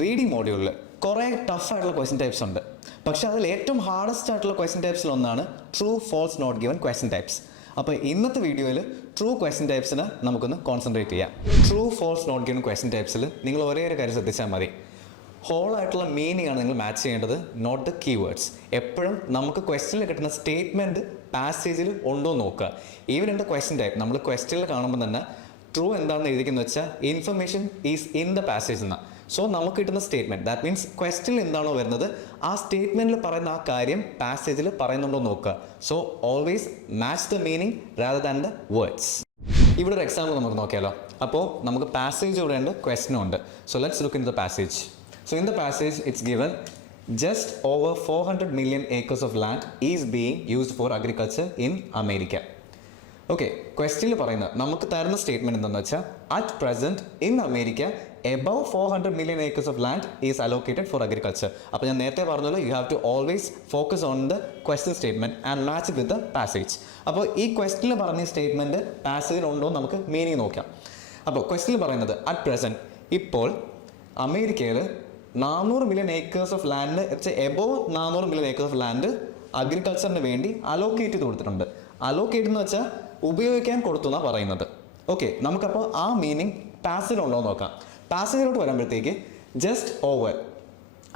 Reading മോഡ്യൂളിൽ കുറേ ടഫായിട്ടുള്ള question types ഉണ്ട്. പക്ഷേ അതിൽ ഏറ്റവും ഹാർഡസ്റ്റ് ആയിട്ടുള്ള ക്വസ്റ്റ്യൻ ടൈപ്സിലൊന്നാണ് true false not given question types. അപ്പോൾ ഇന്നത്തെ വീഡിയോയിൽ ട്രൂ ക്വസ്റ്റ്യൻ ടൈപ്സിന് നമുക്കൊന്ന് കോൺസെൻട്രേറ്റ് ചെയ്യാം. True false not given question ടൈപ്സിൽ നിങ്ങൾ ഒരേ ഒരു കാര്യം ശ്രദ്ധിച്ചാൽ മതി. ഹോൾ ആയിട്ടുള്ള മീനിങ് ആണ് നിങ്ങൾ മാച്ച് ചെയ്യേണ്ടത്, നോട്ട് ദ കീവേഡ്സ്. എപ്പോഴും നമുക്ക് ക്വസ്റ്റ്യനിൽ കിട്ടുന്ന സ്റ്റേറ്റ്മെൻറ്റ് പാസേജിൽ ഉണ്ടോ നോക്കുക. Even in the question type നമ്മൾ ക്വസ്റ്റ്യനിൽ കാണുമ്പോൾ തന്നെ ട്രൂ എന്താണെന്ന് എഴുതിക്കുന്നത് വെച്ചാൽ information is in the passage എന്നാണ്. സോ നമുക്ക് കിട്ടുന്ന സ്റ്റേറ്റ്മെൻറ്റ് ദാറ്റ് മീൻസ് ക്വസ്റ്റ്യനിൽ എന്താണോ വരുന്നത് ആ സ്റ്റേറ്റ്മെൻറ്റിൽ പറയുന്ന ആ കാര്യം പാസേജിൽ പറയുന്നുണ്ടോ നോക്കുക. So always match the meaning rather than the words. ഇവിടെ ഒരു എക്സാമ്പിൾ നമുക്ക് നോക്കിയാലോ. അപ്പോൾ നമുക്ക് പാസേജ് ഇവിടെ ഉണ്ട്, ക്വസ്റ്റ്യനും ഉണ്ട്. So let's look in the passage. So in the passage it's given just over 400 million acres of land is being used for agriculture in America. Okay, ക്വസ്റ്റ്യനിൽ പറയുന്നത് നമുക്ക് തരുന്ന സ്റ്റേറ്റ്മെൻറ്റ് എന്താണെന്ന് വെച്ചാൽ at present in America above 400 million acres of land is allocated for agriculture. അപ്പോൾ ഞാൻ നേരത്തെ പറഞ്ഞല്ലോ you have to always focus on the question statement and match with the passage. അപ്പോൾ ഈ ക്വസ്റ്റ്യനിൽ പറഞ്ഞ സ്റ്റേറ്റ്മെൻറ്റ് പാസേജിൽ ഉണ്ടോ എന്ന് നമുക്ക് മീനിങ് നോക്കാം. അപ്പോൾ ക്വസ്റ്റ്യനിൽ പറയുന്നത് അറ്റ് പ്രസൻറ്റ് ഇപ്പോൾ അമേരിക്കയിൽ 400 million acres of land above 400 million acres of land അഗ്രികൾച്ചറിന് വേണ്ടി അലോക്കേറ്റ് ചെയ്ത് കൊടുത്തിട്ടുണ്ട്. അലോക്കേറ്റ് എന്ന് വെച്ചാൽ ഉപയോഗിക്കാൻ കൊടുത്തു എന്നാണ് പറയുന്നത്. ഓക്കെ, നമുക്കപ്പോൾ ആ മീനിങ് പാസേജിലുണ്ടോ എന്ന് നോക്കാം. പാസേജിലോട്ട് വരുമ്പോഴത്തേക്ക് ജസ്റ്റ് ഓവർ,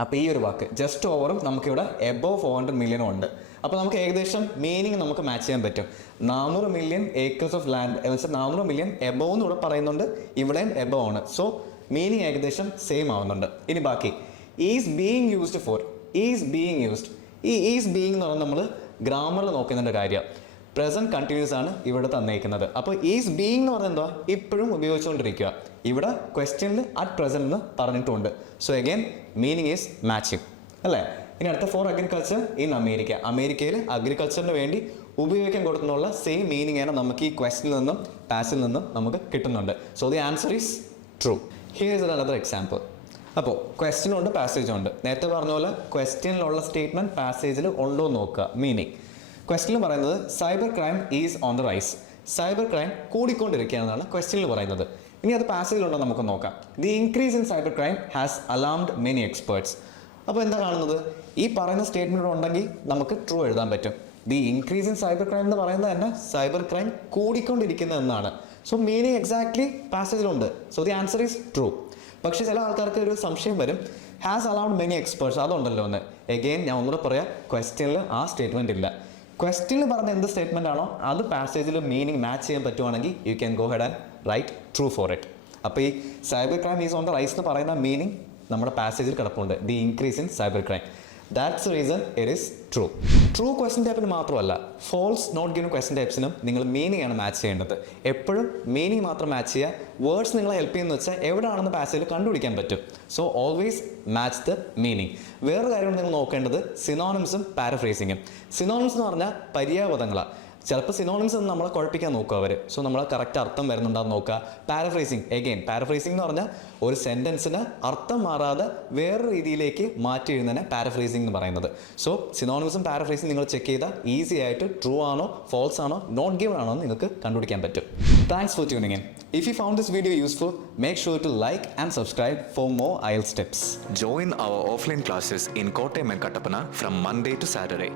അപ്പോൾ ഈ ഒരു വാക്ക് ജസ്റ്റ് ഓവറും നമുക്കിവിടെ എബോവ് 400 million ഉണ്ട്. അപ്പോൾ നമുക്ക് ഏകദേശം മീനിങ് നമുക്ക് മാച്ച് ചെയ്യാൻ പറ്റും. 400 million acres ഓഫ് ലാൻഡ് എന്ന് വെച്ചാൽ 400 million എബോവ് എന്ന് ഇവിടെ പറയുന്നുണ്ട്, ഇവിടെയും എബോവ് ആണ്. സോ മീനിങ് ഏകദേശം സെയിം ആവുന്നുണ്ട്. ഇനി ബാക്കി is being used for, is being used. ഈ ഈസ് ബീയിങ് എന്ന് പറഞ്ഞാൽ നമ്മൾ ഗ്രാമറിൽ നോക്കുന്നതിൻ്റെ കാര്യം. പ്രസൻറ്റ് കണ്ടിന്യൂസ് ആണ് ഇവിടെ തന്നേക്കുന്നത്. അപ്പോൾ ഈസ് ബീയിങ് എന്ന് പറഞ്ഞാൽ എന്താ, ഇപ്പോഴും ഉപയോഗിച്ചുകൊണ്ടിരിക്കുക. ഇവിടെ ക്വസ്റ്റ്യനിൽ അറ്റ് പ്രസൻറ്റ് എന്ന് പറഞ്ഞിട്ടുണ്ട്. So again meaning is matching അല്ലേ. ഇനി അടുത്ത ഫോർ അഗ്രികൾച്ചർ ഇൻ അമേരിക്ക, അമേരിക്കയിൽ അഗ്രികൾച്ചറിന് വേണ്ടി ഉപയോഗിക്കാൻ കൊടുക്കുന്നുള്ള സെയിം മീനിങ് ആണ് നമുക്ക് ഈ ക്വസ്റ്റ്യനിൽ നിന്നും പാസിൽ നിന്നും നമുക്ക് കിട്ടുന്നുണ്ട്. So the answer is true. Here is another example. അപ്പോൾ ക്വസ്റ്റ്യനുണ്ട് പാസേജും ഉണ്ട്. നേരത്തെ പറഞ്ഞ പോലെ ക്വസ്റ്റ്യനിലുള്ള സ്റ്റേറ്റ്മെൻറ്റ് പാസേജിൽ ഉണ്ടോ എന്ന് നോക്കുക. മീനിങ് ക്വസ്റ്റ്യനിൽ പറയുന്നത് cyber crime is on the rice, cyber crime കൂടിക്കൊണ്ടിരിക്കുകയാണെന്നാണ് ക്വസ്റ്റ്യനിൽ പറയുന്നത്. ഇനി അത് പാസേജിലുണ്ടോ നമുക്ക് നോക്കാം. The increase in cyber crime has alarmed many experts. അപ്പോൾ എന്താ കാണുന്നത്, ഈ പറയുന്ന സ്റ്റേറ്റ്മെൻറ്റ് ഉണ്ടെങ്കിൽ നമുക്ക് ട്രൂ എഴുതാൻ പറ്റും. The increase in cyber crime എന്ന് പറയുന്നത് തന്നെ സൈബർ ക്രൈം കൂടിക്കൊണ്ടിരിക്കുന്ന എന്നാണ്. സോ മീനിങ് എക്സാക്ട്ലി പാസേജിലുണ്ട്. So the answer is true. പക്ഷേ ചില ആൾക്കാർക്ക് ഒരു സംശയം വരും, ഹാസ് അലൗഡ് മെനി എക്സ്പേർട്സ് അതുണ്ടല്ലോ എന്ന്. എഗെയിൻ ഞാൻ ഒന്നുകൂടെ പറയാം, ക്വസ്റ്റ്യനിൽ ആ സ്റ്റേറ്റ്മെൻറ്റ് ഇല്ല. ക്വസ്റ്റ്യനിൽ പറഞ്ഞ എന്ത് സ്റ്റേറ്റ്മെൻ്റ് ആണോ അത് പാസേജിൽ മീനിങ് മാച്ച് ചെയ്യാൻ പറ്റുവാണെങ്കിൽ you can go head and write true for it. അപ്പോൾ ഈ cyber crime is on the rise എന്ന് പറയുന്ന മീനിങ് നമ്മുടെ പാസേജിൽ കിടപ്പുണ്ട്, the increase in cyber crime. That's reason it is true. True question ടൈപ്പിന് മാത്രമല്ല ഫോൾസ് നോട്ട് ഗിവൻ ക്വസ്റ്റ്യൻ ടൈപ്സിനും നിങ്ങൾ മീനിങ് ആണ് മാച്ച് ചെയ്യേണ്ടത്. എപ്പോഴും മീനിങ് മാത്രം മാച്ച് ചെയ്യുക. വേർഡ്സ് നിങ്ങളെ ഹെൽപ്പ് ചെയ്യുന്നത് വെച്ചാൽ എവിടെയാണെന്ന് പാസേജിൽ കണ്ടുപിടിക്കാൻ പറ്റും. So always match the meaning. വേറൊരു കാര്യമാണ് നിങ്ങൾ നോക്കേണ്ടത്, സിനോണിംസും പാരഫ്രേസിങ്ങും. സിനോണിംസ് എന്ന് പറഞ്ഞാൽ പര്യായപദങ്ങളാണ്. ചിലപ്പോൾ സിനോണിംസ് എന്ന് നമ്മളെ കുഴപ്പിക്കാൻ നോക്കുക അവർ. സോ നമ്മൾ കറക്റ്റ് അർത്ഥം വരുന്നുണ്ടാകുന്ന നോക്കുക. പാരഫ്രേസിങ് എഗെയിൻ, പാരഫ്രേസിംഗ് എന്ന് പറഞ്ഞാൽ ഒരു സെൻറ്റൻസിന് അർത്ഥം മാറാതെ വേറെ രീതിയിലേക്ക് മാറ്റി എഴുതുന്നതിനെ പാരഫ്രേസിംഗ് എന്ന് പറയുന്നത്. സോ സിനോണിംസും പാരഫ്രേസിംഗ് നിങ്ങൾ ചെക്ക് ചെയ്താൽ ഈസി ആയിട്ട് ട്രൂ ആണോ ഫോൾസ് ആണോ നോട്ട് ഗിവൺ ആണോ എന്ന് നിങ്ങൾക്ക് കണ്ടുപിടിക്കാൻ പറ്റും. Thanks for tuning in. If you found this video useful, make sure to like and subscribe for more IELTS tips. Join our offline classes in Kottayam and Kattappana from Monday to Saturday.